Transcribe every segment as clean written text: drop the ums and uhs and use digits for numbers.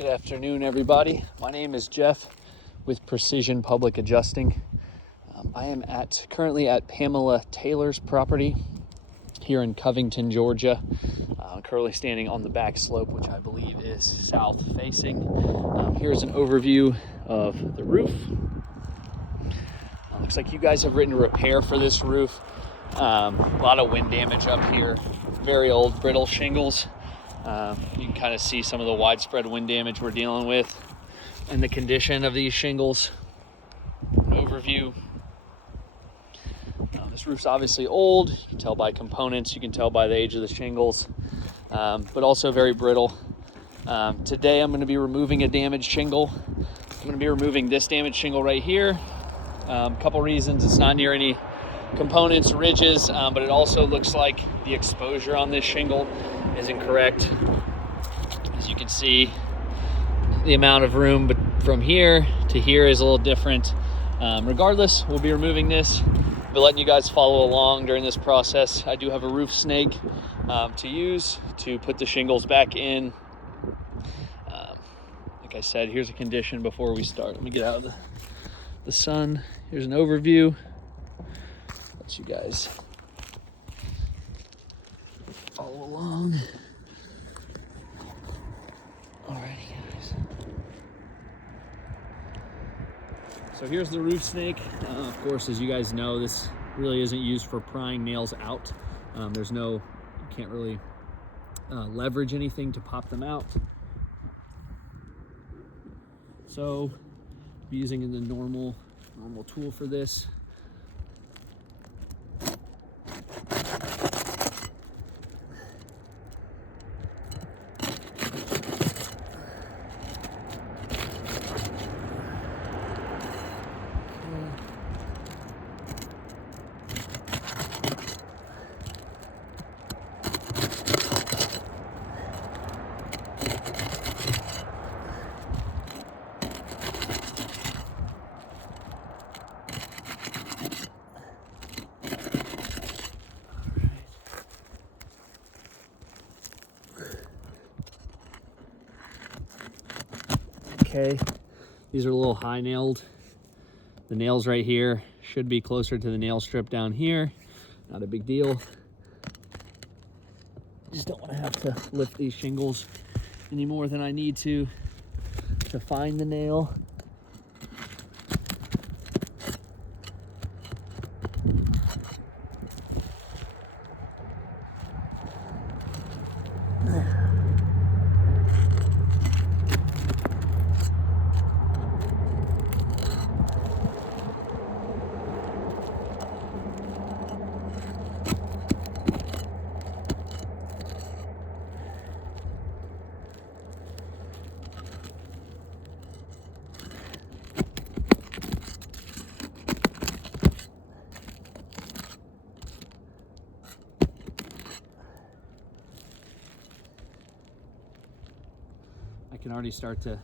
Good afternoon, everybody. My name is Jeff with Precision Public Adjusting. I am currently at Pamela Taylor's property here in Covington, Georgia. I'm currently standing on the back slope, which I believe is south facing. Here's an overview of the roof. Looks like you guys have written a repair for this roof. A lot of wind damage up here, very old brittle shingles. You can kind of see some of the widespread wind damage we're dealing with and the condition of these shingles. An overview. This roof's obviously old. You can tell by components, you can tell by the age of the shingles, but also very brittle. Today I'm going to be removing a damaged shingle. I'm going to be removing this damaged shingle right here. A couple reasons: it's not near any components, ridges, but it also looks like the exposure on this shingle is incorrect. As you can see, the amount of room from here to here is a little different. Regardless, we'll be removing this. I'll be letting you guys follow along during this process. I do have a roof snake to use to put the shingles back in. Like I said, here's a condition before we start. Let me get out of the sun. Here's an overview. Let you guys follow along. Alrighty, guys. So here's the roof snake. Of course, as you guys know, this really isn't used for prying nails out. You can't really leverage anything to pop them out. So I'll be using the normal tool for this. Okay, these are a little high nailed. The nails right here should be closer to the nail strip down here. Not a big deal. Just don't want to have to lift these shingles any more than I need to find the nail. I can already start to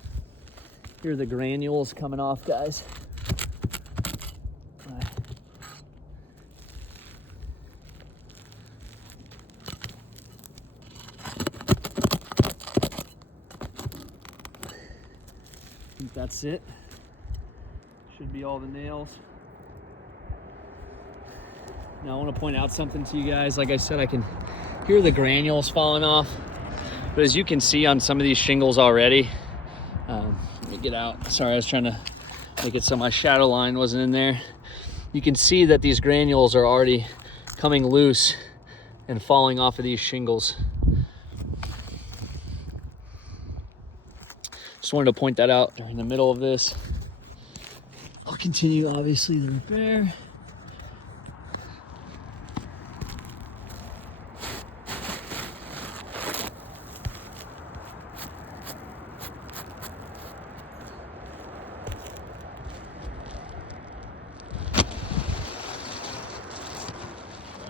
hear the granules coming off, guys. I think that's it. Should be all the nails. Now I want to point out something to you guys. Like I said, I can hear the granules falling off. But as you can see on some of these shingles already, let me get out. Sorry, I was trying to make it so my shadow line wasn't in there. You can see that these granules are already coming loose and falling off of these shingles. Just wanted to point that out during the middle of this. I'll continue, obviously, the repair.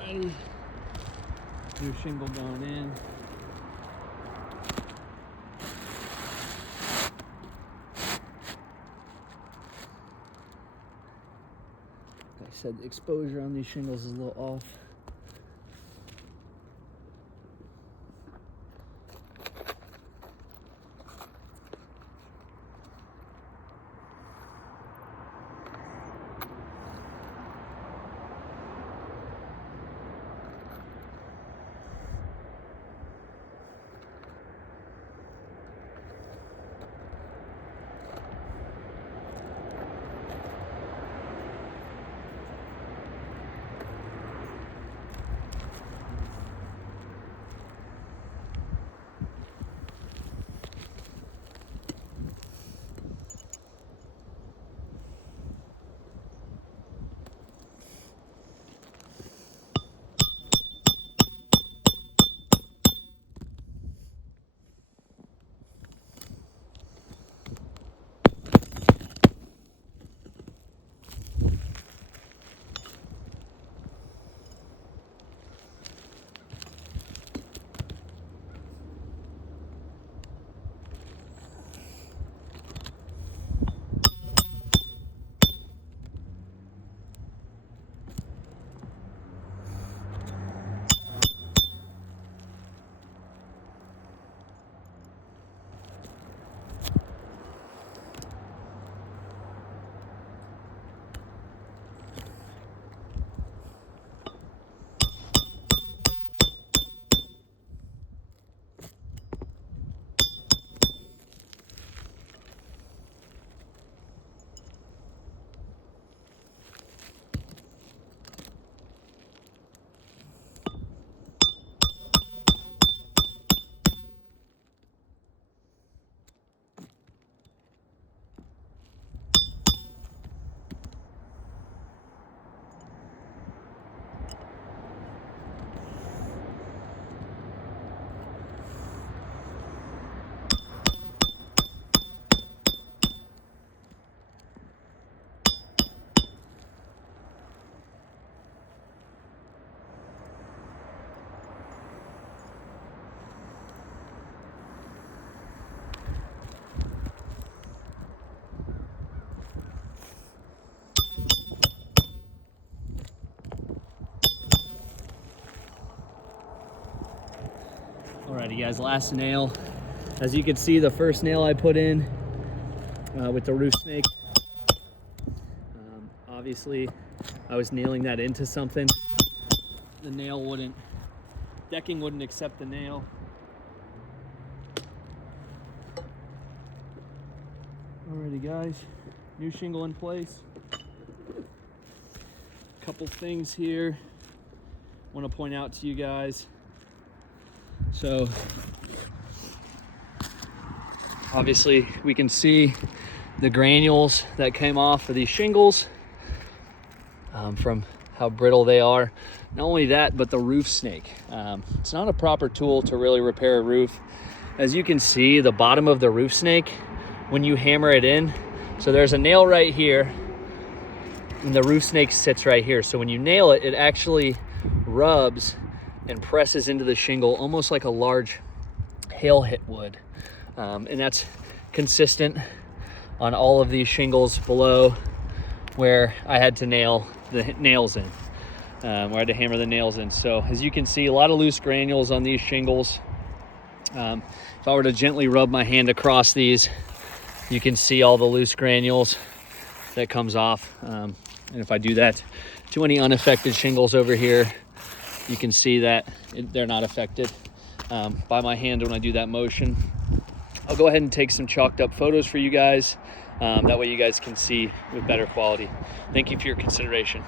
Alrighty. New shingle going in. Like I said, the exposure on these shingles is a little off. Alrighty guys, last nail. As you can see, the first nail I put in with the roof snake, obviously I was nailing that into something. The decking wouldn't accept the nail. Alrighty guys, new shingle in place. Couple things here I want to point out to you guys. So obviously we can see the granules that came off of these shingles from how brittle they are. Not only that, but the roof snake. It's not a proper tool to really repair a roof. As you can see, the bottom of the roof snake, when you hammer it in, so there's a nail right here and the roof snake sits right here. So when you nail it, it actually rubs and presses into the shingle almost like a large hail hit would. And that's consistent on all of these shingles below where I had to nail the nails in, where I had to hammer the nails in. So as you can see, a lot of loose granules on these shingles. If I were to gently rub my hand across these, you can see all the loose granules that comes off. And if I do that to any unaffected shingles over here, you can see that they're not affected by my hand when I do that motion. I'll go ahead and take some chalked up photos for you guys. That way you guys can see with better quality. Thank you for your consideration.